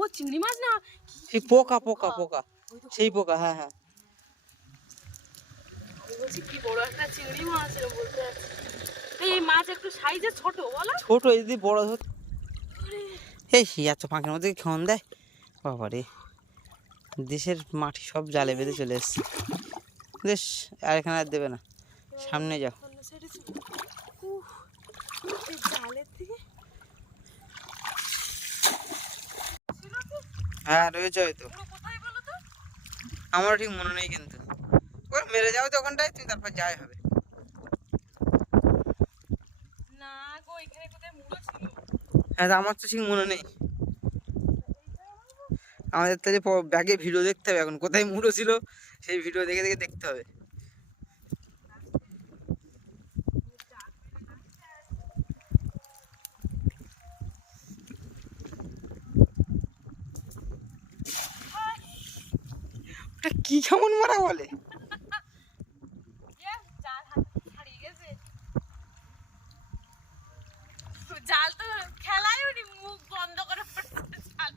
ও চিংড়ি মাছ না সেই পোকা পোকা পোকা? সেই পোকা হ্যাঁ হ্যাঁ। আমি বলছি কি বড় একটা চিংড়ি মাছ এরকম বলতে এই মাছ একটু সাইজে ছোট বলো। ছোট যদি বড় হতো এই এত ফাঁকের মধ্যে ক্ষণ দেয়? বাবা রে দেশের মাটি সব জালে বেঁধে চলে এসছে। বেশ আর এখানে আর দেবে না। সামনে যাও। অন্য সাইডে উহ এই জালের থেকে ছিল কি? হ্যাঁ রয়েছে হয়তো। ওরা বলো তো আমারও ঠিক মনে নেই কিন্তু। ওর মেরে যাও তো ওখানটায় তুমি তারপর যাই হবে। হ্যাঁ তা আমার তো ঠিক মনে নেই। আমাদের তো যে ব্যাগে ভিডিও দেখতে হবে এখন। কোথায় মুড়ো ছিল সেই ভিডিও দেখে দেখে দেখতে হবে। কি কেমন মারা বলে এ, জাল হাত থেকে ছাড়িয়ে গেছে জাল তো খেলাই উনি মুখ বন্ধ করে পড়ছে জাল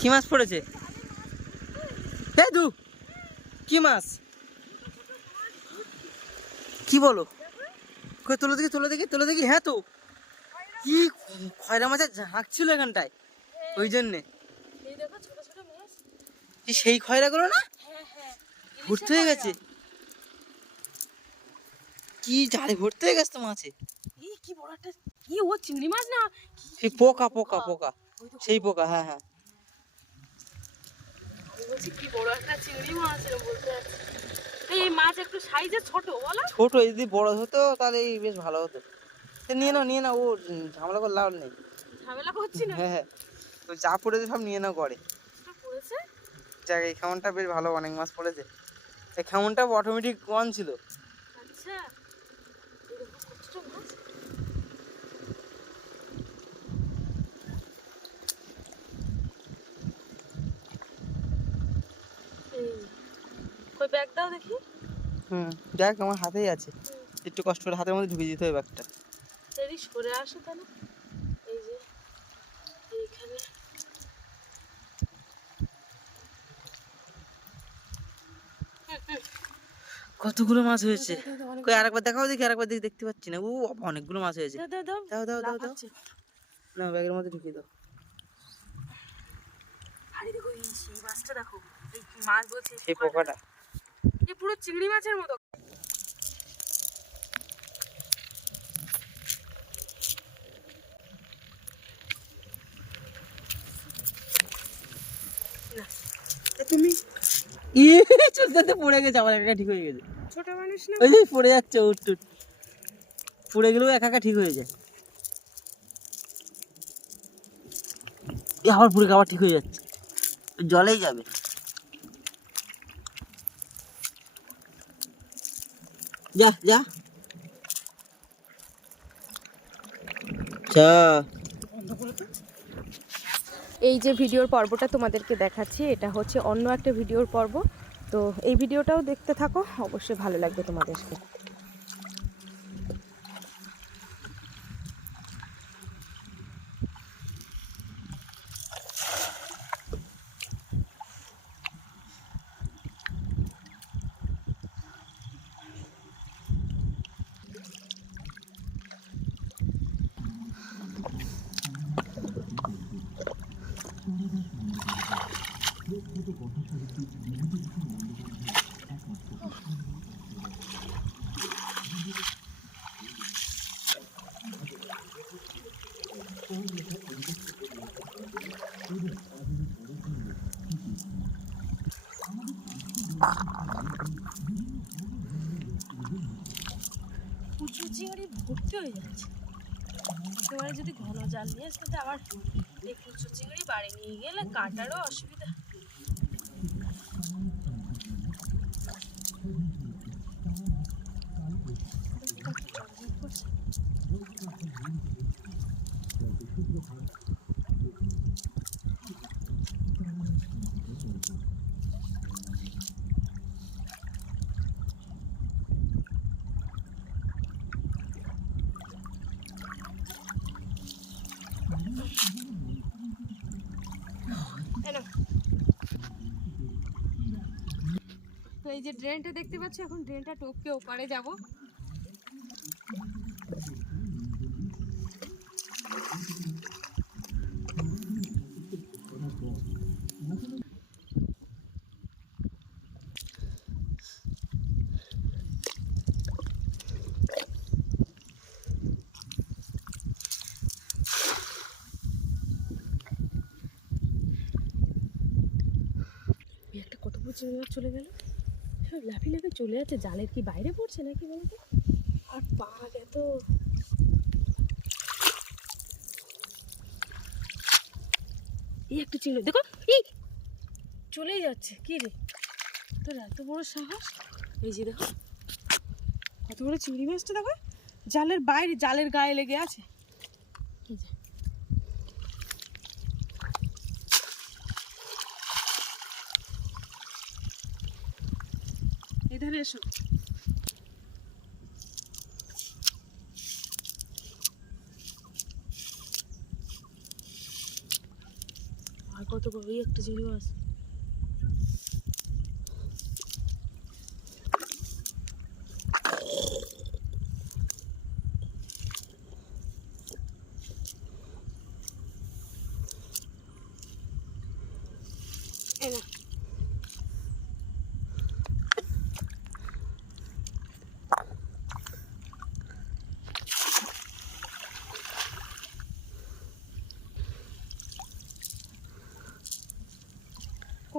কি মাছ পড়েছে? এ দু কি মাছ? কি বলো? কই তোলো দেখি তোলো দেখি তোলো দেখি হ্যাঁ তো। কি খয়রা মাছের ঝাঁক ছিল এখানটায়। ওই জন্যে। সেই খয়রাগুলো না? ভর্তি হয়ে গেছে। কি জালে ভর্তি হয়ে গেছে তো মাছে? কি বড় একটা কি ও চিংড়ি মাছ না? সেই পোকা পোকা পোকা। সেই পোকা হ্যাঁ হ্যাঁ। বলছি কি বড় একটা চিংড়ি মাছ বলতে এই মাছ একটু সাইজে ছোট বলো। ছোট যদি বড় হতো তাহলে এই বেশ ভালো হতো। নিয়ে নাও নিয়ে নাও ও ঝামেলা করে লাভ নেই। ঝামেলা করছি না? হ্যাঁ হ্যাঁ। তো যা পড়েছে সব নিয়ে নাও করে পড়েছে? যাক এই খেমনটা বেশ ভালো অনেক মাছ পড়েছে। এই খেমনটা অটোমেটিক ওয়ান ছিল। আচ্ছা। মাছ এই কই ব্যাগ দাও দেখি। হুম দেখ আমার হাতেই আছে। একটু কষ্ট করে হাতের মধ্যে ঢুকে দিতে হবে ব্যাগটা। সেরি সরে আসো তাহলে? এই যে এইখানে। কতগুলো মাছ হয়েছে? কই আরেকবার দেখাও দেখি আরেকবার দেখি দেখতে পাচ্ছি না। ও অনেকগুলো মাছ হয়েছে। দাও দাও দাও। দাও দাও দাও দাও। না ব্যাগের মধ্যে ঢুকিয়ে দাও। আরে দেখো এই মাছটা দেখো। এই মাছ বলছে সেই পোকাটা এই পুরো চিংড়ি মাছের মতো। তুমি? চলতে চলতে পড়ে গেছে আমার একা ঠিক হয়ে গেছে। ছোট মানুষ না? ওই যে পড়ে যাচ্ছে উঠ পড়ে গেলেও একা একা ঠিক হয়ে যায়। এ আবার পুরো আবার ঠিক হয়ে যাচ্ছে। জলেই যাবে। যা যা চা এই যে ভিডিওর পর্বটা তোমাদেরকে দেখাচ্ছি, এটা হচ্ছে অন্য একটা ভিডিওর পর্ব। তো এই ভিডিওটাও দেখতে থাকো, অবশ্যই ভালো লাগবে তোমাদেরকে। কুচু চিংড়ি ভর্তি হয়ে যাচ্ছে। একেবারে যদি ঘন জাল নিয়ে আসতে আবার এই কুচো চিংড়ি বাড়ি নিয়ে গেলে কাটারও অসুবিধা। এই যে ড্রেনটা দেখতে পাচ্ছি এখন ড্রেনটা টপকে ওপারে যাব। চলে গেল। সব লাফি লাফি চলে যাচ্ছে, জালের কি বাইরে পড়ছে নাকি বলতো আর পাক এত এই একটা চিংড়ি দেখো, এই! চলেই যাচ্ছে, কি রে? তোর এত বড় সাহস? এই যে দেখো, কত বড় চিংড়ি মাছটা দেখো, জালের বাইরে জালের গায়ে লেগে আছে। এধারে এসো। আর কত বড় একটা জিনিস মাছ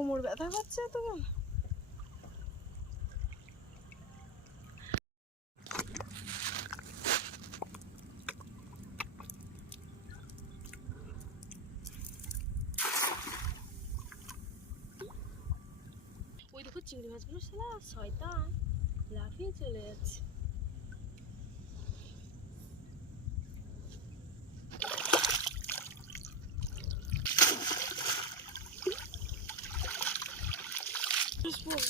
কোমর ব্যথা পাচ্ছে তো ওই দেখো চিংড়ি মাছগুলো সালা শয়তান লাফিয়ে চলে যাচ্ছে বেশ বড়।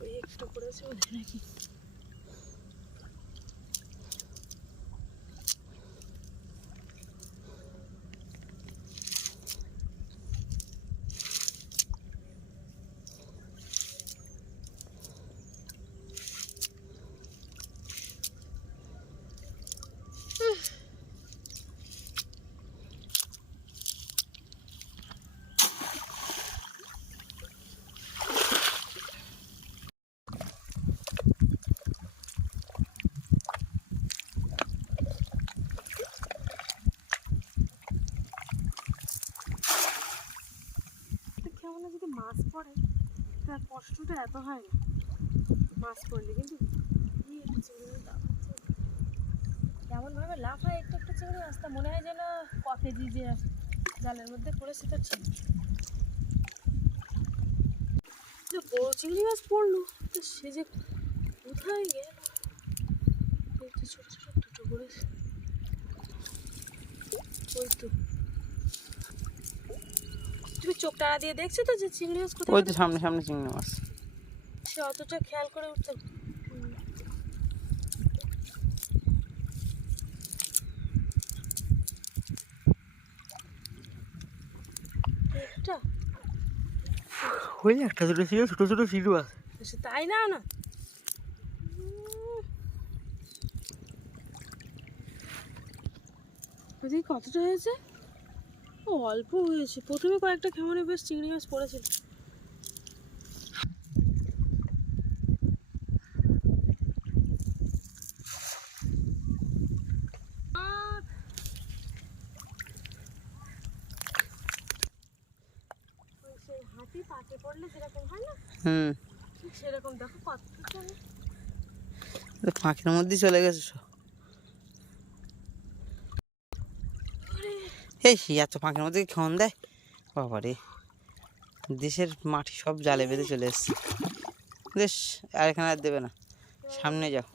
ওই একটু করেছে ওদের নাকি কেমন যদি মাছ পড়ে তার কষ্টটা এত হয়। না মাছ পড়লে কিন্তু। কেমনভাবে লাফ হয় একটু একটা চিংড়ি মাছটা মনে হয় যেন ক কেজি যে জালের মধ্যে পড়েছে তো ঠিক। যে বড় চিংড়ি মাছ পড়ল, তো সে যে কোথায় গেল? ছোট ছোট দুটো করেছে ওই তো। তুমি চোখ টানা দিয়ে দেখছ তো যে চিংড়ি মাছ কোথায় ওই তো সামনে সামনে চিংড়ি মাছ। সে অতটা খেয়াল করে। একটা? ওই একটা দুটো ছিল ছোটো ছোটো মাছ সে তাই না? না। কতটা হয়েছে? অল্প হয়েছে। প্রথমে কয়েকটা কেমনে বেশ চিংড়ি মাছ পড়েছিল। হয় হুম। ঠিক সেরকম। দেখো ফাঁকের মধ্যেই চলে গেছে সব। এই এত ফাঁকের মধ্যে ক্ষণ দেয়? বাবারে। দেশের মাটি সব জালে বেঁধে চলে এসছে। বেশ, আর এখানে আর দেবে না। সামনে যাও।